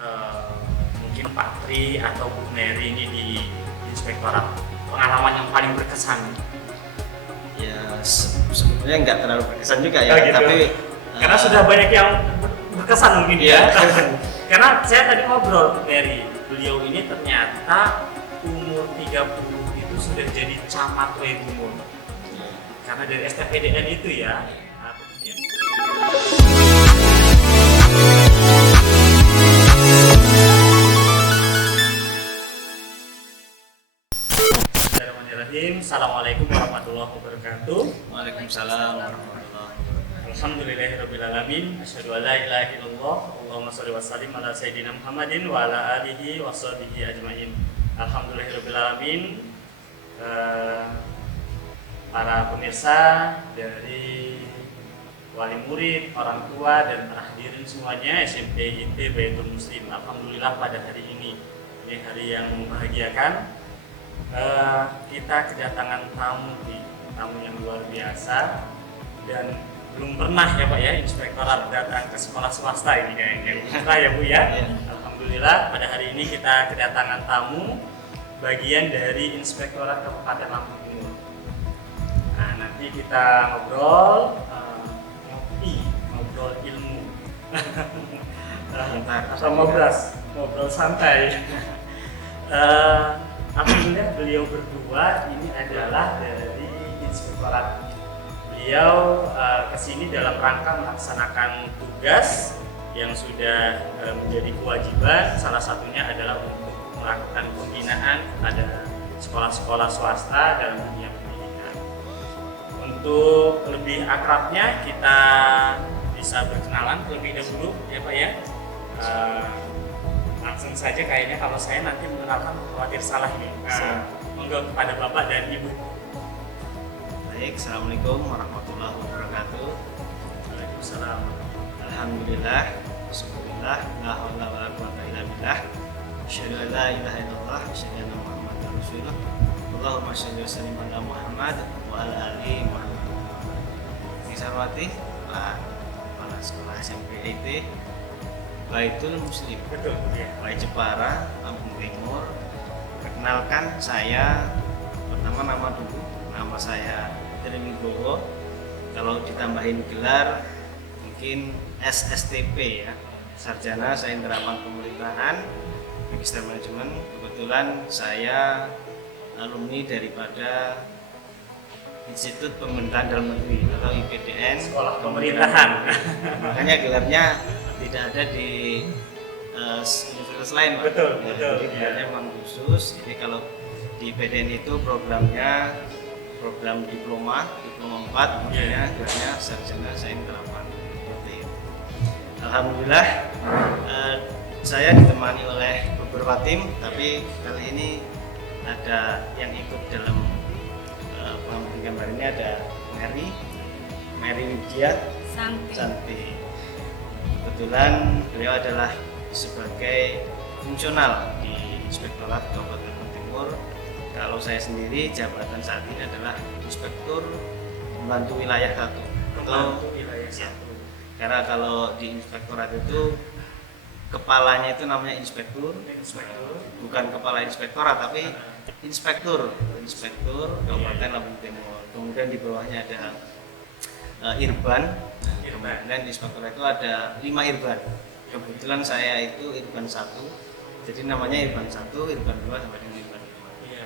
eh, mungkin Pak Tri atau Bu Mary ini di Inspektorat, pengalaman yang paling berkesan? Ya sebetulnya nggak terlalu berkesan juga ya, Oh, gitu. tapi Karena sudah banyak yang berkesan mungkin ya. Iya. Karena saya tadi ngobrol Bu Mary, beliau ini ternyata umur 30 itu sudah jadi camat Wedumur. Karena dari STPDN itu ya. Nah, kemudian Bismillahirrahmanirrahim. Assalamualaikum warahmatullahi wabarakatuh. Waalaikumsalam warahmatullahi wabarakatuh. Alhamdulillahirrabbilalamin. Asyhadu an la ilaha illallah. Allahumma sholli wa sallim ala sayyidina Muhammadin wa ala alihi wa sahbihi ajmain. Alhamdulillahirrabbilalamin. Para pemirsa dari wali murid, orang tua dan hadirin semuanya SMP IT Baitul Muslim. Alhamdulillah pada hari ini hari yang membahagiakan. Kita kedatangan tamu yang luar biasa dan belum pernah ya Pak ya Inspektorat datang ke sekolah swasta ini kayaknya. Pernah ya Bu ya. Alhamdulillah pada hari ini kita kedatangan tamu bagian dari Inspektorat Kabupaten Lampung Timur. Nah, nanti kita ngobrol ngobrol ilmu atau ngobrol santai. Alhamdulillah beliau berdua ini adalah dari Inspektorat. Beliau kesini dalam rangka melaksanakan tugas yang sudah menjadi kewajiban. Salah satunya adalah untuk melakukan pembinaan kepada sekolah-sekolah swasta dalam dunia pendidikan. Untuk lebih akrabnya kita bisa berkenalan terlebih dahulu ya Pak ya. Langsung saja kayaknya kalau saya nanti mengenalkan khawatir salah ini. Monggo kepada Bapak dan Ibu. Baik, assalamualaikum warahmatullahi wabarakatuh. Waalaikumsalam. Alhamdulillah, syukurillah, la haula wala quwwata illa billah. Asyhadu an la ilaha illallah, asyhadu anna Muhammadar Rasulullah. Allahumma shalli wa sallim ala Muhammad wa ala ali Muhammad. Sarwati, Pak Kepala Sekolah SMP IT Baitul Muslim. Betul ya. Wali Jepara, Lampung Timur. Perkenalkan saya, pertama nama dulu, nama saya Tri Wibowo. Kalau ditambahin gelar mungkin SSTP ya, Sarjana Sains Terapan Pemerintahan, Magister Manajemen. Kebetulan saya alumni daripada Institut Pemerintahan Dalam Negeri atau IPDN, Sekolah Pemerintahan. Makanya gelarnya tidak ada di universitas lain, Pak. Betul, Ya, betul. jadi gelarnya memang khusus. Jadi kalau di IPDN itu programnya program diploma 4, kemudian gelarnya Sarjana Sains Terapan. Seperti itu. Alhamdulillah saya ditemani oleh beberapa tim, tapi kali ini ada yang ikut dalam pengambilan gambar ini ada Mary Widya Santi. Kebetulan beliau adalah sebagai fungsional di Inspektorat Kabupaten Lampung Timur. Kalau saya sendiri jabatan saat ini adalah Inspektur Pembantu Wilayah 1. Pembantu Wilayah 1. Ya, karena kalau di Inspektorat itu kepalanya itu namanya inspektur, bukan kepala inspektorat tapi inspektur Kabupaten Lampung Timur. Kemudian di bawahnya ada Irban. Kemudian di inspektorat itu ada 5 Irban. Kebetulan saya itu Irban 1. Jadi namanya Irban 1, Irban 2 sampai dengan Irban 2.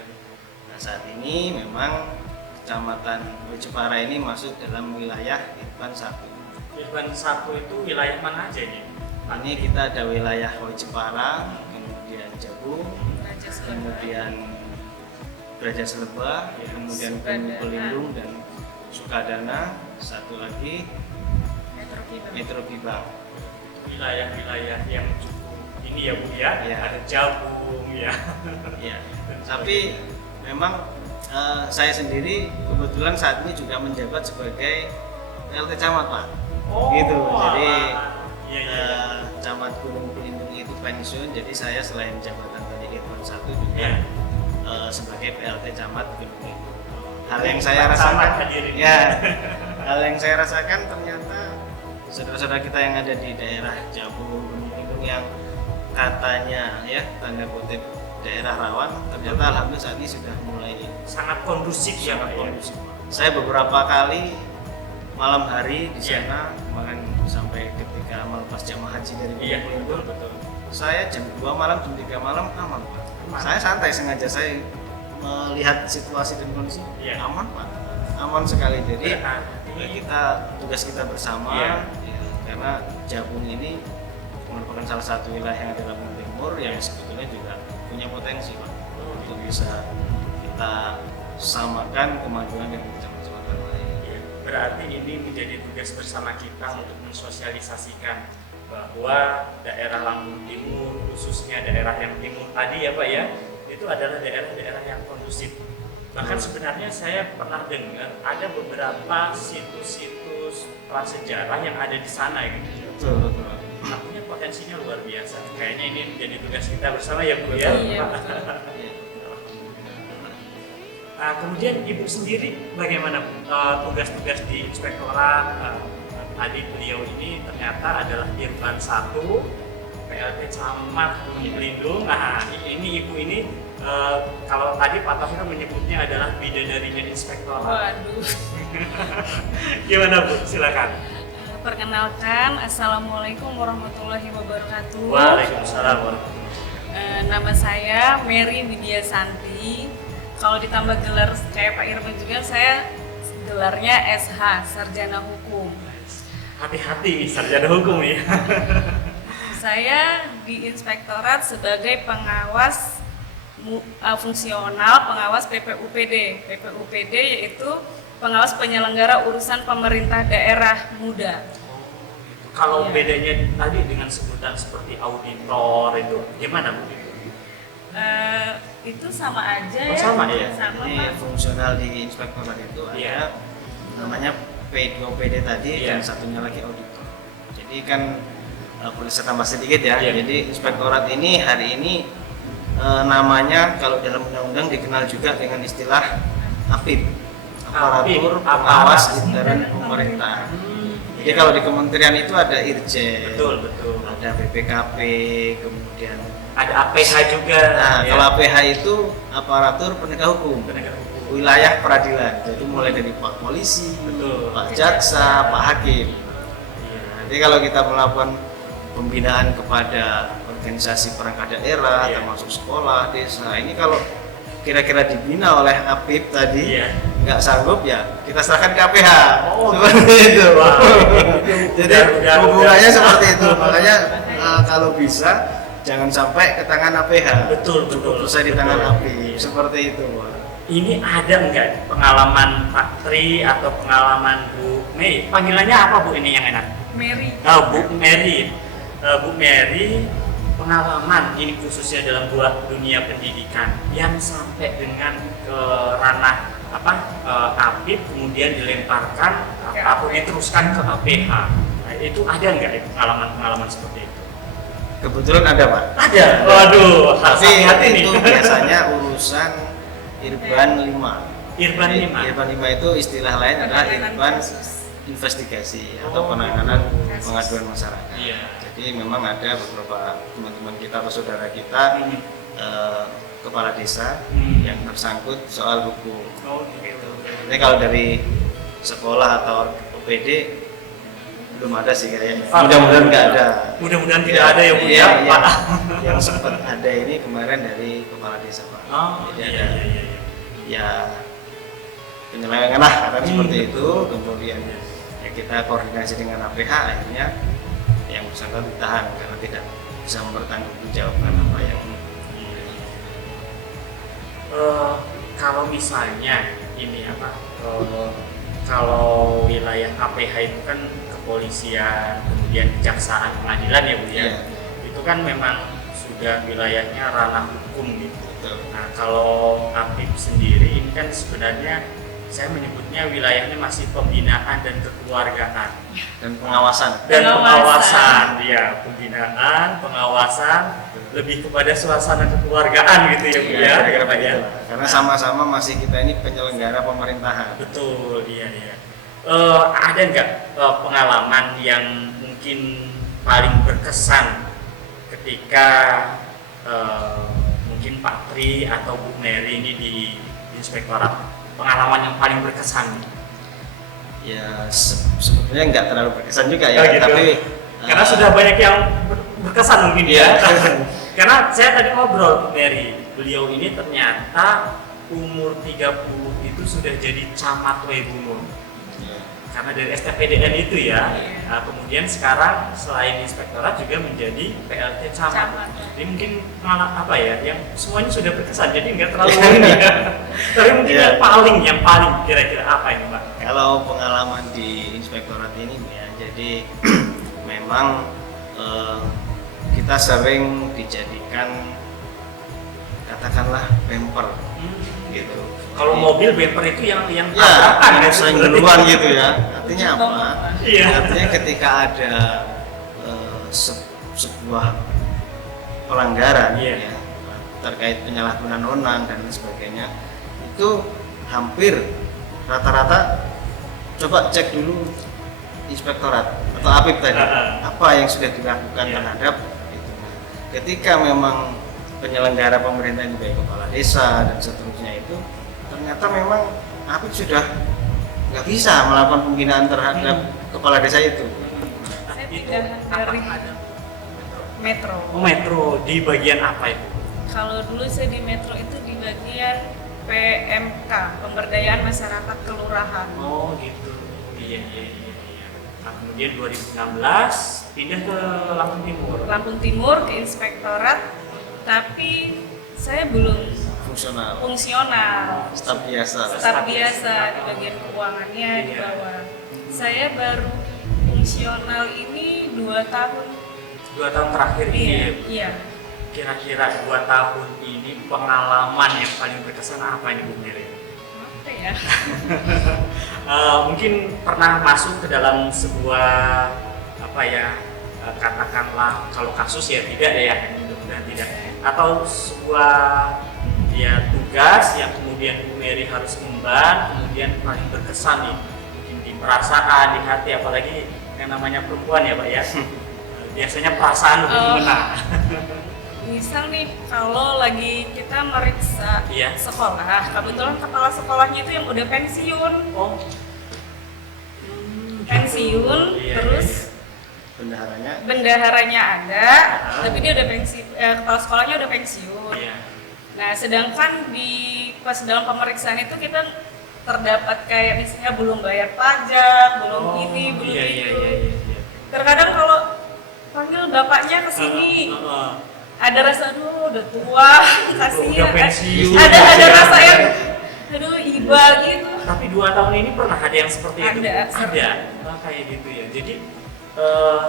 Nah, saat ini memang Kecamatan Jepara ini masuk dalam wilayah Irban 1. Irban 1 itu wilayah mana aja ini? Ini kita ada wilayah Jepara, kemudian Jabung, kemudian Braja Seleba, kemudian Pelindung dan Sukadana, satu lagi Metro Bibang. Wilayah-wilayah yang cukup ini ya Bu ya, Ya. ada Jabung ya. Ya, tapi memang saya sendiri kebetulan saat ini juga menjabat sebagai PLT Camat, Pak. Gitu. Jadi Camat Gunung Pelindung itu pensiun, jadi saya selain jabatan tadi Irban 1 juga sebagai PLT Camat Gunung Pelindung. Hal yang saya rasakan, hal yang saya rasakan ternyata saudara-saudara kita yang ada di daerah Jabung, Gunung Pelindung yang katanya ya tanda kutip daerah rawan, ternyata alhamdulillah saat ini sudah mulai sangat kondusif ya sangat Pak ya? kondusif. Saya beberapa kali malam hari di Iya. sana, bahkan sampai ketika melepas jamaah haji dari Iya, Bengkulu itu, betul. saya jam 2 malam, jam 3 malam aman Pak. Aman. Saya santai, sengaja saya melihat situasi dan kondisi Iya. aman Pak, aman sekali. Jadi Berarti kita tugas kita bersama Iya. ya, karena Jabung ini merupakan salah satu wilayah yang ada di Lampung Timur yang sebetulnya juga punya potensi Pak untuk bisa kita samakan kemajuan dengan kecamatan lain. ya, berarti ini menjadi tugas bersama kita untuk mensosialisasikan bahwa daerah Lampung Timur, khususnya daerah yang timur tadi ya Pak ya, itu adalah daerah-daerah yang kondusif. Bahkan sebenarnya saya pernah dengar ada beberapa situs-situs prasejarah yang ada di sana gitu. Betul, betul. Artinya potensinya luar biasa. Kayaknya ini menjadi tugas kita bersama ya Bu ya. Iya, betul. Iya. Nah, kemudian Ibu sendiri bagaimana Bu? Tugas-tugas di inspektorat? Tadi beliau ini ternyata adalah Irban 1 PLT Camat Gunung Pelindung. Nah, ini Ibu ini kalau tadi Pak Taufik menyebutnya adalah bidadarinya inspektorat. Waduh. Gimana Bu? Silakan. Perkenalkan, Assalamualaikum warahmatullahi wabarakatuh. Waalaikumsalam warahmatullahi wabarakatuh. Nama saya Mary Widya Santi. Kalau ditambah gelar kayak Pak Irfan juga, saya gelarnya SH, Sarjana Hukum. Hati-hati sarjana hukum ya. Saya di inspektorat sebagai pengawas fungsional, pengawas PPUPD. PPUPD yaitu pengawas penyelenggara urusan pemerintah daerah muda. Kalau Iya. bedanya tadi dengan sebutan seperti auditor itu gimana Bu? Itu sama aja Oh, ya. sama ya? Sama, Ini Pak. fungsional di inspektorat itu Iya. ada namanya P2PD tadi Iya. dan satunya lagi auditor. Jadi kan boleh saya tambah sedikit ya. Iya. Jadi inspektorat ini hari ini namanya kalau dalam undang-undang dikenal juga dengan istilah APIP, Aparatur APIP, Pengawas Aparat. Intern Pemerintah. Jadi kalau di kementerian itu ada Irjen, Betul, betul. ada BPKP, kemudian Ada APH juga. nah, ya. kalau APH itu Aparatur Penegak Hukum, Penegak hukum. wilayah peradilan. Jadi mulai dari Pak Polisi, Betul. Pak Jaksa, Pak Hakim. Iya. Jadi kalau kita melakukan pembinaan kepada organisasi perangkat daerah, Iya. termasuk sekolah, desa, ini kalau kira-kira dibina oleh APIP tadi, Iya. nggak sanggup ya kita serahkan ke APH. Oh, seperti itu. Wah, Jadi udah, hubungannya udah. seperti itu. Makanya kalau bisa jangan sampai ke tangan APH. Betul, betul. Selesai di tangan Betul. APIP. Seperti itu, Pak. Ini ada enggak pengalaman Pak Tri atau pengalaman Bu Mei? Panggilannya apa Bu ini yang enak? Mary. Oh, Bu Mary. Bu Mary, pengalaman ini khususnya dalam dunia pendidikan yang sampai dengan ke ranah APIP kemudian dilemparkan atau diteruskan ke APH. Nah, itu ada nggak ya pengalaman-pengalaman seperti itu? Kebetulan ada, Pak. Ada. Waduh, Tapi hati-hati nih. itu biasanya urusan Irban 5. Irban Jadi, 5. Irban 5 itu istilah lain adalah Penanganan Irban kasus. investigasi Oh, atau penanganan kasus. pengaduan masyarakat. Iya. Jadi memang ada beberapa teman-teman kita atau saudara kita Hmm. kepala desa Hmm. yang tersangkut soal hukum. Oh, gitu. Tapi kalau dari sekolah atau OPD belum ada sih kayaknya. Ah, Mudah-mudahan nggak ada. Mudah-mudahan tidak ada ya Bu Iya, ya, iya. Pak. Yang sempat ada ini kemarin dari kepala desa, Pak. Oh, Jadi iya, ada iya, iya. ya penyelewengan lah karena seperti betul. itu. Kemudian ya kita koordinasi dengan APH, akhirnya yang bersangkutan ditahan karena tidak bisa mempertanggungjawabkan apa yang Kalau misalnya ini kalau wilayah APH itu kan kepolisian, kemudian kejaksaan, pengadilan ya Bu ya. Iya. Itu kan memang sudah wilayahnya ranah hukum gitu. Betul. Nah, kalau APIP sendiri ini kan sebenarnya saya menyebutnya wilayahnya masih pembinaan dan kekeluargaan dan pengawasan. dan Pengawasan. pengawasan, ya pembinaan, pengawasan lebih kepada suasana kekeluargaan gitu ya Bu ya, kira-kira Pak ya. begitu. Karena sama-sama masih kita ini penyelenggara pemerintahan. Betul, iya iya. Ada nggak pengalaman yang mungkin paling berkesan ketika mungkin Pak Tri atau Bu Mary ini di inspektorat, pengalaman yang paling berkesan? Ya sebetulnya nggak terlalu berkesan juga ya, gitu. tapi Karena sudah banyak yang berkesan mungkin ya. Karena saya tadi ngobrol Bu Mary, beliau ini ternyata umur 30 itu sudah jadi camat Waibungun. Karena dari STPDN itu ya. Nah, kemudian sekarang selain inspektorat juga menjadi PLT camat. Jadi mungkin malah apa ya, yang semuanya sudah berkesan, jadi nggak terlalu ini ya. Tapi mungkin yang paling kira-kira apa ini Pak? Kalau pengalaman di inspektorat ini ya, jadi memang kita sering dijadikan katakanlah bumper gitu. Kalau mobil bumper itu yang tabrakan ya, sering duluan gitu ya. Artinya apa? Iya. Artinya ketika ada sebuah pelanggaran ya, terkait penyalahgunaan wewenang dan lain sebagainya, itu hampir rata-rata coba cek dulu inspektorat atau APIP tadi apa yang sudah dilakukan terhadap itu. Ketika memang penyelenggara pemerintahan baik kepala desa dan seterusnya itu ternyata memang APIP sudah nggak bisa melakukan pembinaan terhadap kepala desa itu. Saya pindah dari Metro. Oh, Metro di bagian apa itu? Kalau dulu saya di Metro itu di bagian PMK, pemberdayaan masyarakat kelurahan. Oh gitu. Iya. Nah, kemudian 2016 pindah ke Lampung Timur. Lampung Timur ke inspektorat, tapi saya belum fungsional. Staf biasa di bagian keuangannya di bawah. Saya baru fungsional ini 2 tahun. 2 tahun terakhir ini. Iya. Kira-kira 2 tahun ini pengalaman yang paling berkesan apa ini Bu Mary? Apa ya? Mungkin pernah masuk ke dalam sebuah katakanlah kalau kasus ya tidak ya, mudah-mudahan tidak, atau sebuah tugas yang kemudian Bu Mary harus memban, kemudian paling berkesan nih mungkin di perasaan, di hati, apalagi yang namanya perempuan ya Pak ya. Biasanya perasaan lebih menang. Misal nih kalau lagi kita meriksa sekolah, kebetulan kepala sekolahnya itu yang udah pensiun. Pensiun, terus bendaharanya ada, tapi dia udah pensiun, kepala sekolahnya udah pensiun. Nah, sedangkan pas dalam pemeriksaan itu kita terdapat kayak misalnya belum bayar pajak, belum belum itu. Terkadang kalau panggil bapaknya ke sini, ada rasa aduh udah tua, kasihan. Ada rasa yang aduh iba gitu. Tapi 2 tahun ini pernah ada yang seperti itu? Ada. Kayak gitu ya. Jadi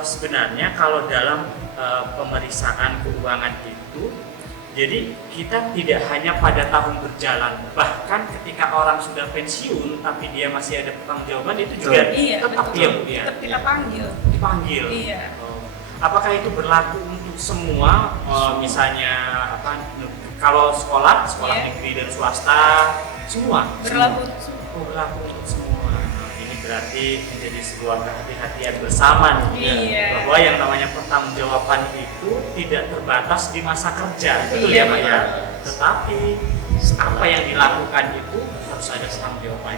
sebenarnya kalau dalam pemeriksaan keuangan itu, jadi kita tidak hanya pada tahun berjalan, bahkan ketika orang sudah pensiun tapi dia masih ada pertanggungjawaban itu juga tetap tetap kita dipanggil. Iya. Apakah itu berlaku untuk semua? Misalnya kalau sekolah negeri dan swasta semua? Berlaku untuk semua. Ini berarti menjadi sebuah kehati-hatian bersama bahwa yang namanya pertanggungjawaban itu tidak terbatas di masa kerja, betul ya Pak ya. Tetapi apa yang dilakukan itu harus ada tanggung jawaban.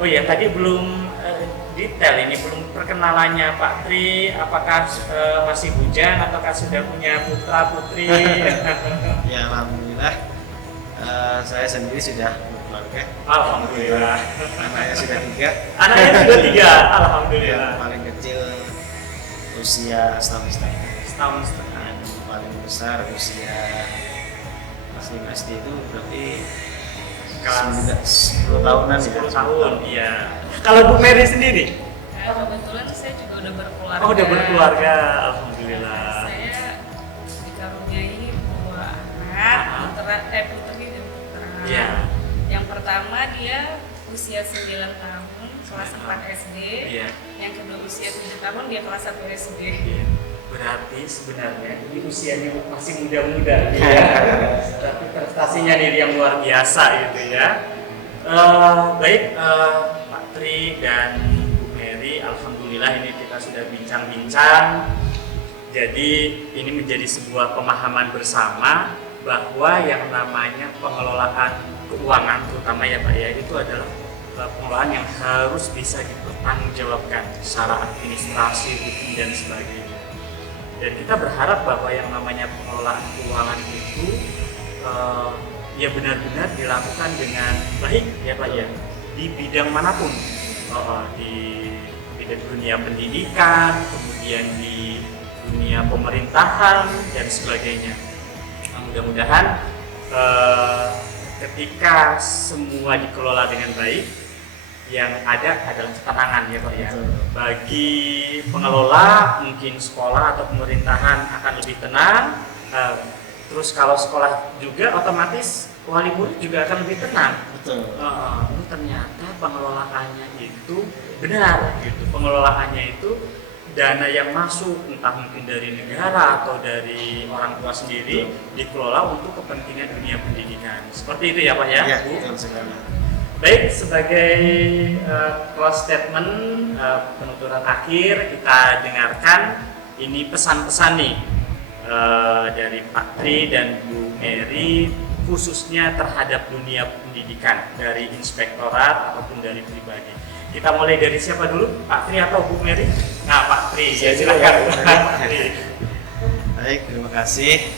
Oh ya, tadi belum detail ini, belum perkenalannya Pak Tri, apakah masih bujang ataukah sudah punya putra putri? Ya alhamdulillah, saya sendiri sudah berkeluarga. Alhamdulillah. Anaknya sudah 3. Anaknya sudah 3, alhamdulillah. Yang paling kecil usia setahun setengah. Dan paling besar usia masih SD itu berarti kelas 10 tahunan. 10 tahun, iya. Kalau Bu Mary sendiri? Kebetulan saya juga udah berkeluarga. Oh, udah berkeluarga, alhamdulillah. Saya dikaruniai 2 anak, putri dan putra. Iya. Yang pertama dia usia 9 tahun, kelas 4 SD. Iya. Yang kedua usia 7 tahun, dia kelas 1 SD. Iya. Berarti sebenarnya ini usianya masih muda-muda ya. Tapi prestasinya nih yang luar biasa gitu ya. Baik Pak Tri dan Bu Mary, alhamdulillah ini kita sudah bincang-bincang Jadi ini menjadi sebuah pemahaman bersama bahwa yang namanya pengelolaan keuangan terutama ya Pak ya, itu adalah pengelolaan yang harus bisa dipertanggungjawabkan secara administrasi, hukum dan sebagainya. Dan kita berharap bahwa yang namanya pengelolaan keuangan itu ya benar-benar dilakukan dengan baik ya Pak ya, di bidang manapun, di bidang dunia pendidikan, kemudian di dunia pemerintahan dan sebagainya. Nah, mudah-mudahan ketika semua dikelola dengan baik, yang ada adalah ketenangan ya Pak ya. Bagi pengelola mungkin sekolah atau pemerintahan akan lebih tenang. Terus kalau sekolah juga otomatis wali murid juga akan lebih tenang. Betul. Ternyata pengelolaannya itu benar gitu. Pengelolaannya itu dana yang masuk entah mungkin dari negara atau dari orang tua sendiri dikelola untuk kepentingan dunia pendidikan. Seperti itu ya Pak ya. Iya, betul sekali. Baik, sebagai close statement penuturan akhir kita dengarkan ini pesan-pesan nih dari Pak Tri dan Bu Mary khususnya terhadap dunia pendidikan dari inspektorat ataupun dari pribadi. Kita mulai dari siapa dulu, Pak Tri atau Bu Mary? Nah, Pak Tri, ya silakan. Pak Tri. Baik, terima kasih.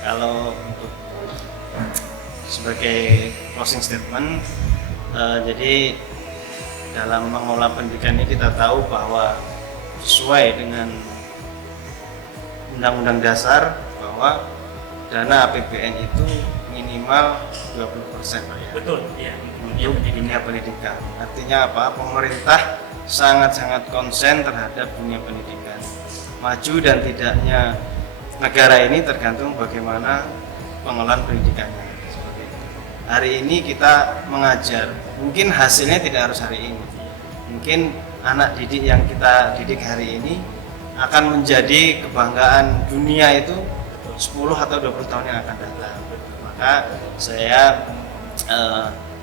Kalau untuk sebagai closing statement, jadi dalam mengelola pendidikan ini kita tahu bahwa sesuai dengan Undang-Undang Dasar bahwa dana APBN itu minimal 20% Pak ya. Betul, iya. Untuk dunia pendidikan. Artinya apa? Pemerintah sangat-sangat konsen terhadap dunia pendidikan. Maju dan tidaknya negara ini tergantung bagaimana pengelolaan pendidikannya. Seperti itu. Hari ini kita mengajar, mungkin hasilnya tidak harus hari ini. Mungkin anak didik yang kita didik hari ini akan menjadi kebanggaan dunia itu 10 atau 20 tahun yang akan datang. Maka saya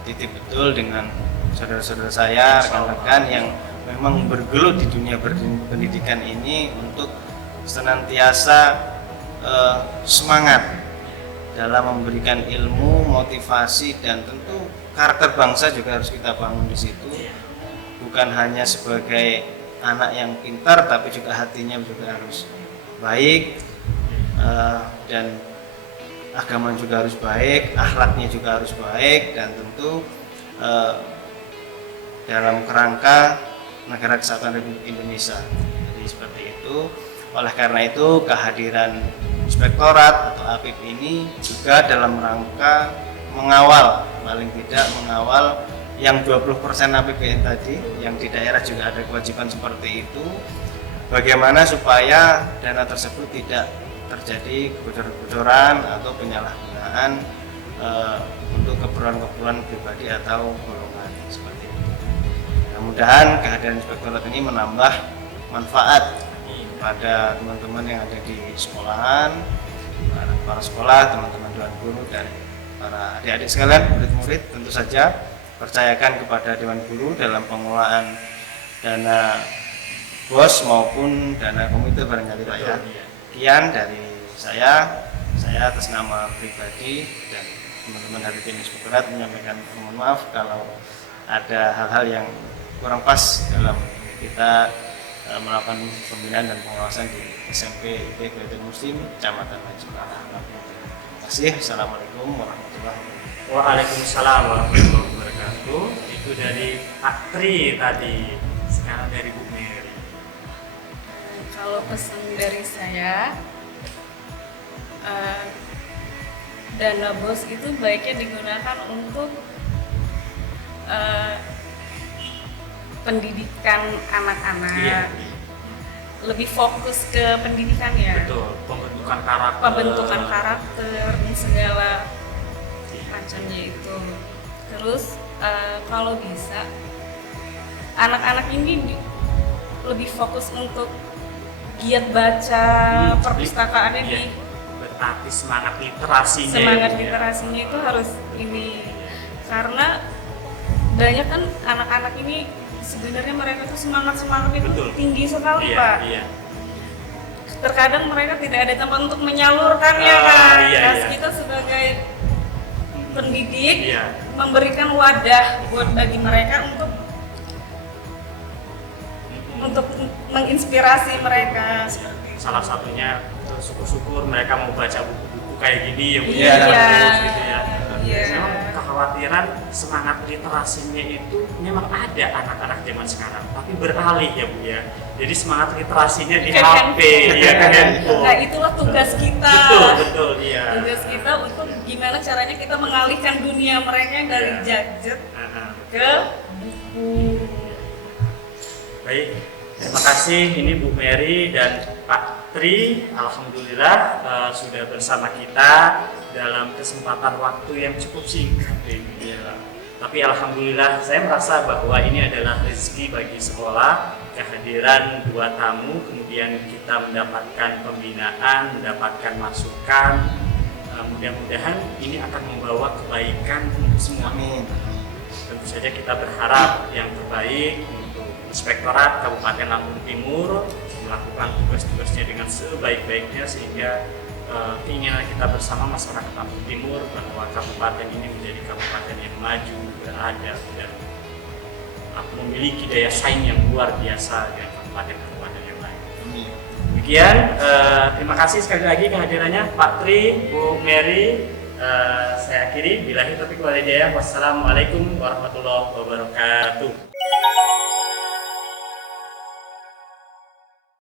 titip betul dengan saudara-saudara saya, rekan-rekan yang memang bergelut di dunia pendidikan ini untuk senantiasa semangat dalam memberikan ilmu, motivasi, dan tentu karakter bangsa juga harus kita bangun di situ. Bukan hanya sebagai anak yang pintar, tapi juga hatinya juga harus baik, dan agama juga harus baik, akhlaknya juga harus baik, dan tentu dalam kerangka negara kesatuan Republik Indonesia. Jadi seperti itu. Oleh karena itu kehadiran inspektorat atau APIP ini juga dalam rangka mengawal, paling tidak mengawal yang 20% APBN tadi, yang di daerah juga ada kewajiban seperti itu. Bagaimana supaya dana tersebut tidak terjadi kebocoran atau penyalahgunaan untuk keperluan-keperluan pribadi atau golongan seperti itu. Mudah-mudahan kehadiran inspektorat ini menambah manfaat kepada teman-teman yang ada di sekolahan, para sekolah, teman-teman dewan guru, dan para adik-adik sekalian, murid-murid. Tentu saja percayakan kepada dewan guru dalam pengelolaan dana BOS maupun dana komite barangkali Pak ya. Sekian dari saya atas nama pribadi dan teman-teman dari tim inspektorat menyampaikan mohon maaf kalau ada hal-hal yang kurang pas dalam kita melakukan pembinaan dan pengawasan di SMP IP Baitul Muslim Kecamatan Majipahit. Terima kasih. Assalamualaikum warahmatullahi wabarakatuh. Waalaikumsalam warahmatullahi wabarakatuh. Itu dari Pak Tri tadi. Sekarang dari Bu Mary. Kalau pesan dari saya, dana BOS itu baiknya digunakan untuk pendidikan anak-anak. Iya. Lebih fokus ke pendidikan ya. Betul, pembentukan karakter. Pembentukan karakter dan segala macamnya itu. Terus kalau bisa anak-anak ini lebih fokus untuk giat baca, perpustakaannya iya. Berarti semangat literasinya. semangat itu, literasinya itu harus ini, karena banyak kan anak-anak ini sebenarnya mereka tuh semangatnya itu Betul. tinggi sekali Iya, Pak. iya. terkadang mereka tidak ada tempat untuk menyalurkannya kan. Kita sebagai pendidik memberikan wadah buat bagi mereka untuk menginspirasi mereka. Salah satunya syukur-syukur mereka mau baca buku-buku kayak gini ya Bu. Terus gitu ya. Memang kekhawatiran semangat literasinya itu memang ada anak-anak zaman sekarang, tapi beralih ya Bu ya. Jadi semangat literasinya di HP, ya ke handphone. Nah itulah tugas kita. Betul, iya. Tugas kita untuk gimana caranya kita mengalihkan dunia mereka dari gadget ke buku. Baik, terima kasih ini Bu Mary dan Pak Tri. Alhamdulillah sudah bersama kita dalam kesempatan waktu yang cukup singkat ini. Tapi alhamdulillah saya merasa bahwa ini adalah rezeki bagi sekolah, kehadiran dua tamu, kemudian kita mendapatkan pembinaan, mendapatkan masukan. Mudah-mudahan ini akan membawa kebaikan untuk semua. Tentu saja kita berharap yang terbaik untuk Inspektorat Kabupaten Lampung Timur melakukan tugas-tugasnya dengan sebaik-baiknya, sehingga keinginan kita bersama masyarakat Lampung Timur bahwa kabupaten ini menjadi kabupaten yang maju, beradab, dan memiliki daya saing yang luar biasa dengan kabupaten-kabupaten yang lain. Demikian, terima kasih sekali lagi kehadirannya Pak Tri, Bu Mary. Saya akhiri, billahi taufiq wal hidayah. Wassalamualaikum warahmatullahi wabarakatuh.